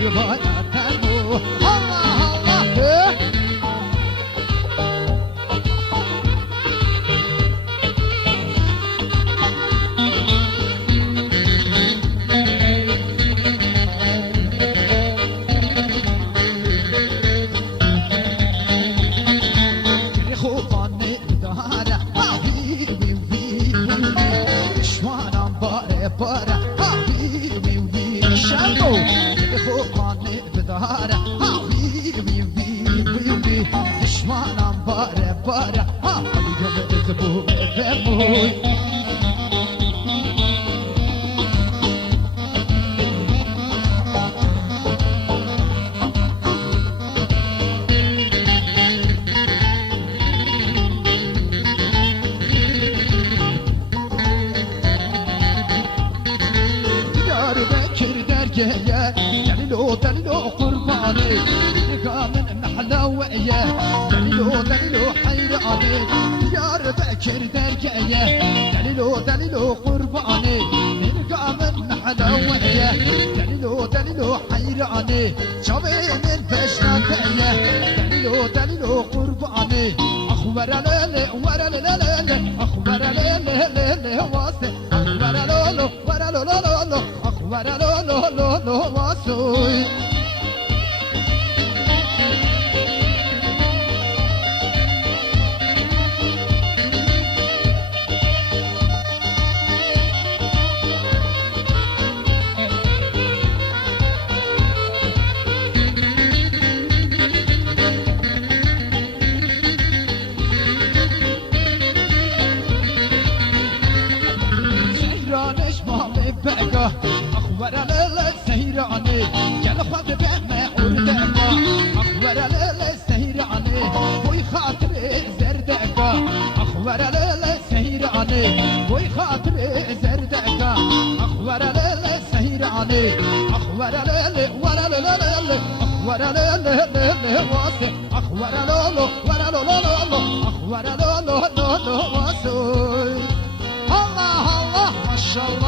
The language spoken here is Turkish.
kurban atemu Allah Allah para habibi wi shadow kho khane bidara habibi wi dushmana para habibi zbu bemoy دليلو دليلو قرباني من محلى وياه دليلو حيراني ديار بكر درجايه دليلو قرباني من محلى وياه دليلو حيراني شبي من بشناكيه دليلو قرباني اخبر ليلي ورا ليلي اخبر ليلي واسه اخبر لولو ورا لولو اخبر لولو واسوي بقى أخبر ليلة سهيراني يا لخوات بما أردقا أخبر ليلة سهيراني بوي خاطري زردقا أخبر ليلة سهيراني بوي خاطري زردقا أخبر ليلة سهيراني أخبر ليلة ولا ليلة أخبر ليلة واسع أخبر لولو ولا لولو أخبر لولو واسع الله الله ما شاء الله